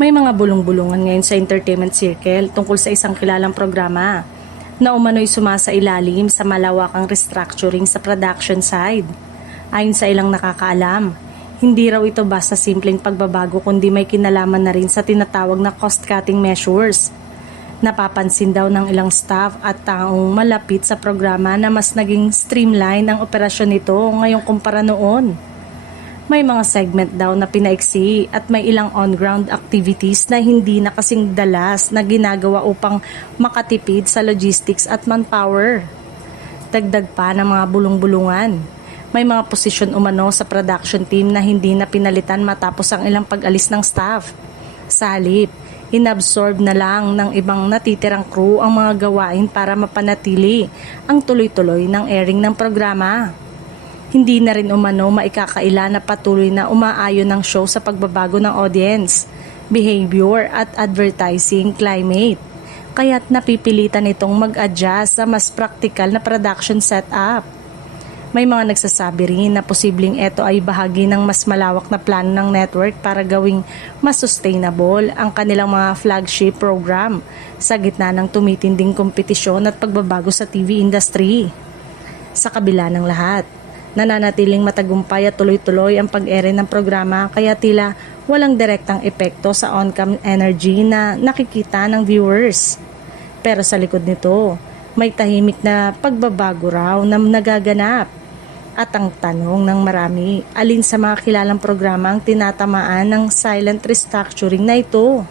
May mga bulong-bulungan ngayon sa entertainment circle tungkol sa isang kilalang programa na umano'y sumasailalim sa malawakang restructuring sa production side. Ayon sa ilang nakakaalam, hindi raw ito basta simpleng pagbabago kundi may kinalaman na rin sa tinatawag na cost-cutting measures. Napapansin daw ng ilang staff at taong malapit sa programa na mas naging streamline ang operasyon nito ngayong kumpara noon. May mga segment daw na pinaiksi at may ilang on-ground activities na hindi na kasing dalas na ginagawa upang makatipid sa logistics at manpower. Dagdag pa ng mga bulong-bulungan. May mga posisyon umano sa production team na hindi na pinalitan matapos ang ilang pag-alis ng staff. Sa halip, inabsorb na lang ng ibang natitirang crew ang mga gawain para mapanatili ang tuloy-tuloy ng airing ng programa. Hindi na rin umano maikakaila na patuloy na umaayon ng show sa pagbabago ng audience, behavior at advertising climate. Kaya't napipilitan itong mag-adjust sa mas practical na production setup. May mga nagsasabi rin na posibleng ito ay bahagi ng mas malawak na plano ng network para gawing mas sustainable ang kanilang mga flagship program sa gitna ng tumitinding kompetisyon at pagbabago sa TV industry. Sa kabila ng lahat, nananatiling matagumpay at tuloy-tuloy ang pag-ere ng programa kaya tila walang direktang epekto sa on-cam energy na nakikita ng viewers. Pero sa likod nito, may tahimik na pagbabago raw na nagaganap. At ang tanong ng marami, alin sa mga kilalang programa ang tinatamaan ng silent restructuring na ito?